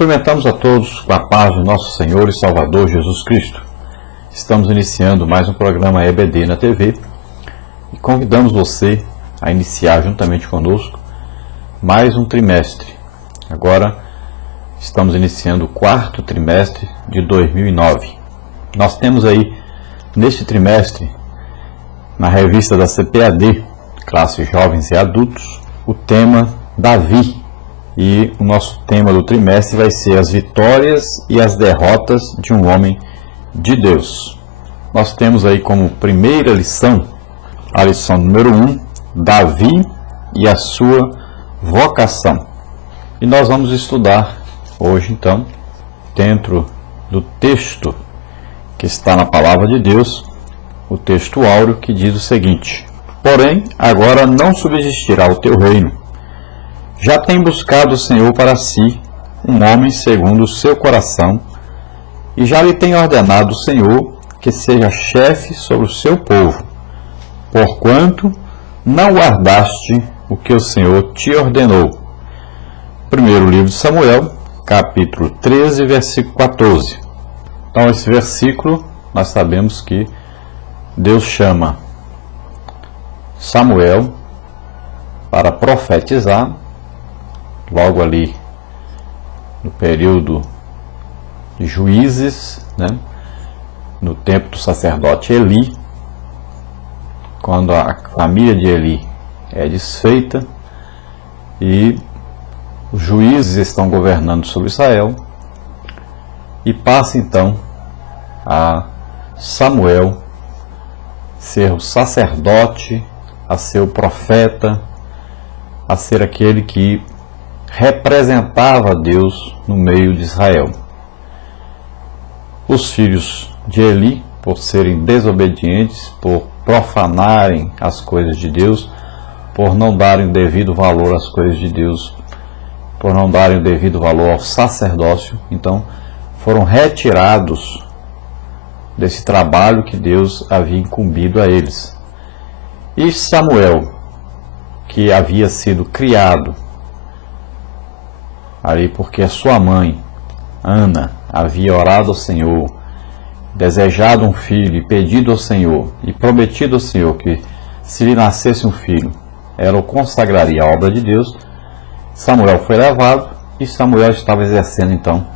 Cumprimentamos a todos com a paz do nosso Senhor e Salvador Jesus Cristo. Estamos iniciando mais um programa EBD na TV e convidamos você a iniciar juntamente conosco mais um trimestre. Agora estamos iniciando o quarto trimestre de 2009. Nós temos aí, neste trimestre, na revista da CPAD, Classe Jovens e Adultos, o tema Davi. E o nosso tema do trimestre vai ser as vitórias e as derrotas de um homem de Deus. Nós temos aí como primeira lição, a lição número 1, Davi e a sua vocação. E nós vamos estudar hoje, então, dentro do texto que está na Palavra de Deus, o texto áureo que diz o seguinte: Porém, agora não subsistirá o teu reino. Já tem buscado o Senhor para si um homem segundo o seu coração, e já lhe tem ordenado o Senhor que seja chefe sobre o seu povo, porquanto não guardaste o que o Senhor te ordenou. Primeiro livro de Samuel, capítulo 13, versículo 14. Então, esse versículo, nós sabemos que Deus chama Samuel para profetizar, logo ali no período de Juízes, no tempo do sacerdote Eli, quando a família de Eli é desfeita e os juízes estão governando sobre Israel, e passa então a Samuel ser o sacerdote, a ser o profeta, a ser aquele que representava Deus no meio de Israel. Os filhos de Eli, por serem desobedientes, por profanarem as coisas de Deus, por não darem devido valor às coisas de Deus, por não darem o devido valor ao sacerdócio, então foram retirados desse trabalho que Deus havia incumbido a eles. E Samuel, que havia sido criado ali porque a sua mãe, Ana, havia orado ao Senhor, desejado um filho e pedido ao Senhor e prometido ao Senhor que se lhe nascesse um filho, ela o consagraria à obra de Deus. Samuel foi levado e Samuel estava exercendo então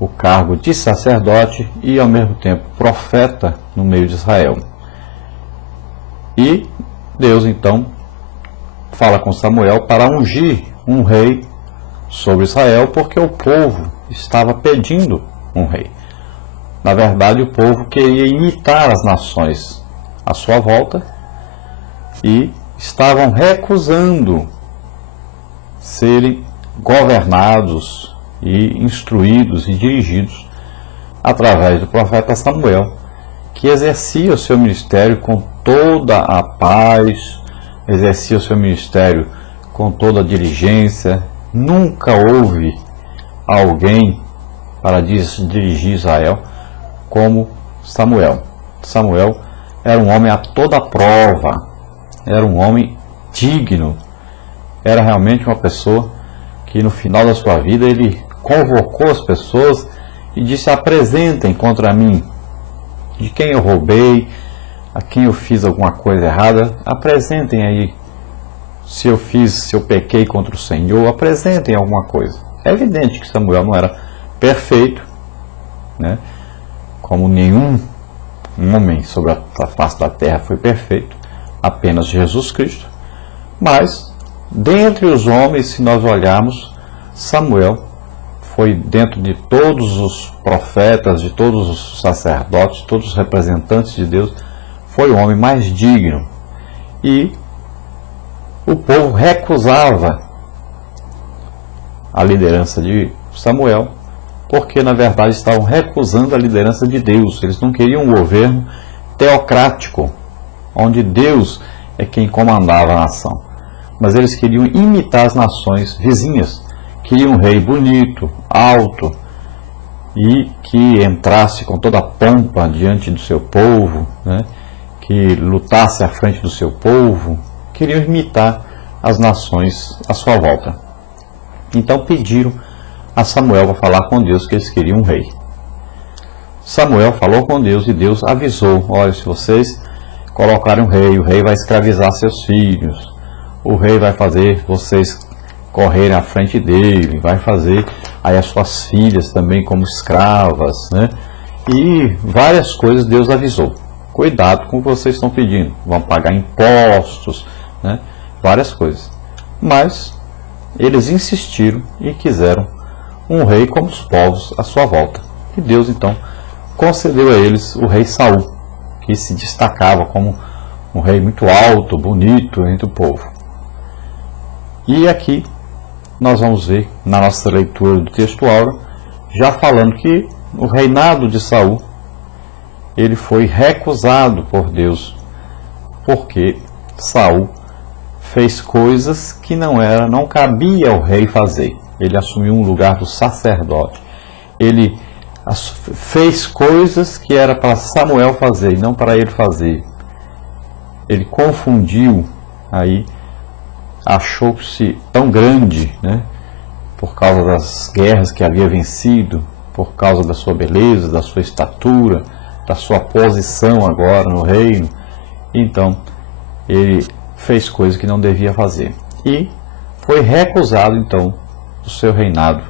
o cargo de sacerdote e ao mesmo tempo profeta no meio de Israel. E Deus então fala com Samuel para ungir um rei sobre Israel, porque o povo estava pedindo um rei. Na verdade, o povo queria imitar as nações à sua volta e estavam recusando serem governados e instruídos e dirigidos através do profeta Samuel, que exercia o seu ministério com toda a paz, exercia o seu ministério com toda a diligência. Nunca houve alguém para dirigir Israel como Samuel. Samuel era um homem a toda prova, era um homem digno, era realmente uma pessoa que no final da sua vida ele convocou as pessoas e disse: apresentem contra mim de quem eu roubei, a quem eu fiz alguma coisa errada, apresentem aí. Se eu pequei contra o Senhor, apresentem alguma coisa. É evidente que Samuel não era perfeito, como nenhum homem sobre a face da terra foi perfeito, apenas Jesus Cristo. Mas, dentre os homens, se nós olharmos, Samuel foi, dentro de todos os profetas, de todos os sacerdotes, todos os representantes de Deus, foi o homem mais digno. E o povo recusava a liderança de Samuel, porque na verdade estavam recusando a liderança de Deus. Eles não queriam um governo teocrático, onde Deus é quem comandava a nação, mas eles queriam imitar as nações vizinhas. Queriam um rei bonito, alto, e que entrasse com toda a pompa diante do seu povo, que lutasse à frente do seu povo. Queriam imitar as nações à sua volta. Então pediram a Samuel para falar com Deus que eles queriam um rei. Samuel falou com Deus e Deus avisou: olha, se vocês colocarem um rei, o rei vai escravizar seus filhos, o rei vai fazer vocês correrem à frente dele, vai fazer aí as suas filhas também como escravas, né? E várias coisas Deus avisou. Cuidado com o que vocês estão pedindo, vão pagar impostos, né? Várias coisas. Mas eles insistiram e quiseram um rei como os povos à sua volta. E Deus então concedeu a eles o rei Saul, que se destacava como um rei muito alto, bonito entre o povo. E aqui nós vamos ver na nossa leitura do texto áureo, já falando que o reinado de Saul, ele foi recusado por Deus, porque Saul fez coisas que não cabia ao rei fazer. Ele assumiu um lugar do sacerdote. Ele fez coisas que era para Samuel fazer e não para ele fazer. Ele confundiu aí, achou-se tão grande, né, por causa das guerras que havia vencido, por causa da sua beleza, da sua estatura, da sua posição agora no reino. Então ele fez coisas que não devia fazer e foi recusado então do seu reinado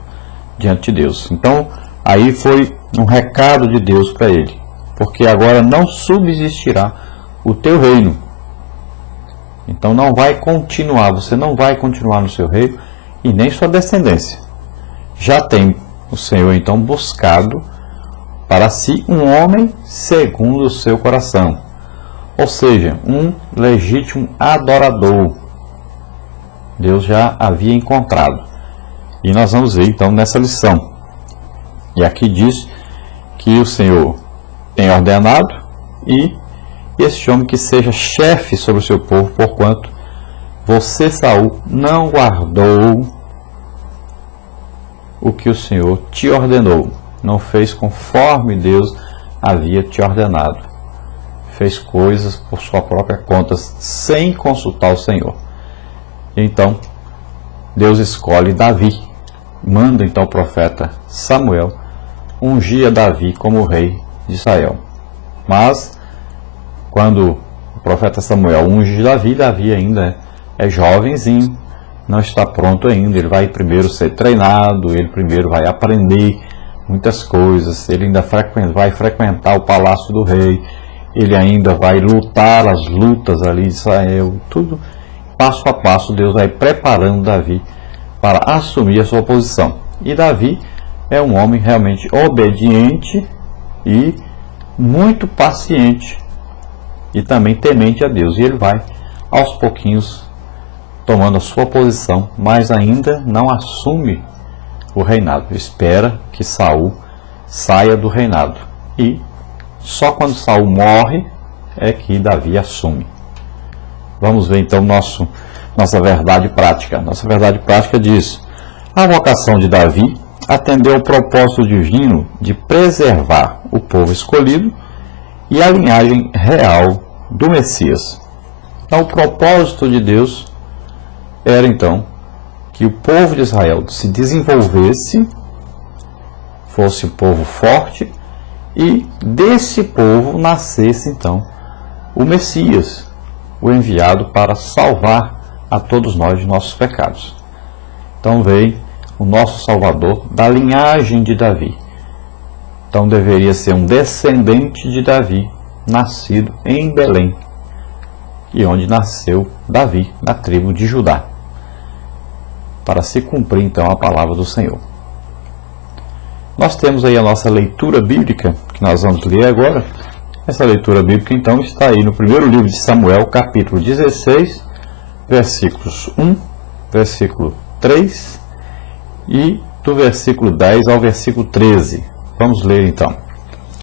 diante de Deus. Então aí foi um recado de Deus para ele: porque agora não subsistirá o teu reino. Então não vai continuar, você não vai continuar no seu reino e nem sua descendência. Já tem o Senhor então buscado para si um homem segundo o seu coração, ou seja, um legítimo adorador. Deus já havia encontrado. E nós vamos ver então nessa lição. E aqui diz que o Senhor tem ordenado e este homem que seja chefe sobre o seu povo, porquanto você, Saul, não guardou o que o Senhor te ordenou, não fez conforme Deus havia te ordenado, fez coisas por sua própria conta, sem consultar o Senhor. Então, Deus escolhe Davi, manda então o profeta Samuel ungir Davi como rei de Israel. Mas, quando o profeta Samuel unge Davi, Davi ainda é jovenzinho, não está pronto ainda, ele vai primeiro ser treinado, ele primeiro vai aprender muitas coisas, ele ainda vai frequentar o palácio do rei, ele ainda vai lutar as lutas ali de Israel, tudo passo a passo Deus vai preparando Davi para assumir a sua posição. E Davi é um homem realmente obediente e muito paciente e também temente a Deus, e ele vai aos pouquinhos tomando a sua posição, mas ainda não assume o reinado, espera que Saul saia do reinado, e só quando Saul morre é que Davi assume. Vamos ver então nossa verdade prática. Nossa verdade prática diz: a vocação de Davi atendeu ao propósito divino de preservar o povo escolhido e a linhagem real do Messias. Então, o propósito de Deus era então que o povo de Israel se desenvolvesse, fosse um povo forte, e desse povo nascesse então o Messias, o enviado para salvar a todos nós de nossos pecados. Então veio o nosso Salvador da linhagem de Davi. Então deveria ser um descendente de Davi, nascido em Belém, e onde nasceu Davi, na tribo de Judá, para se cumprir então a palavra do Senhor. Nós temos aí a nossa leitura bíblica, que nós vamos ler agora. Essa leitura bíblica então está aí no primeiro livro de Samuel, capítulo 16, versículos 1, versículo 3 e do versículo 10 ao versículo 13. Vamos ler então.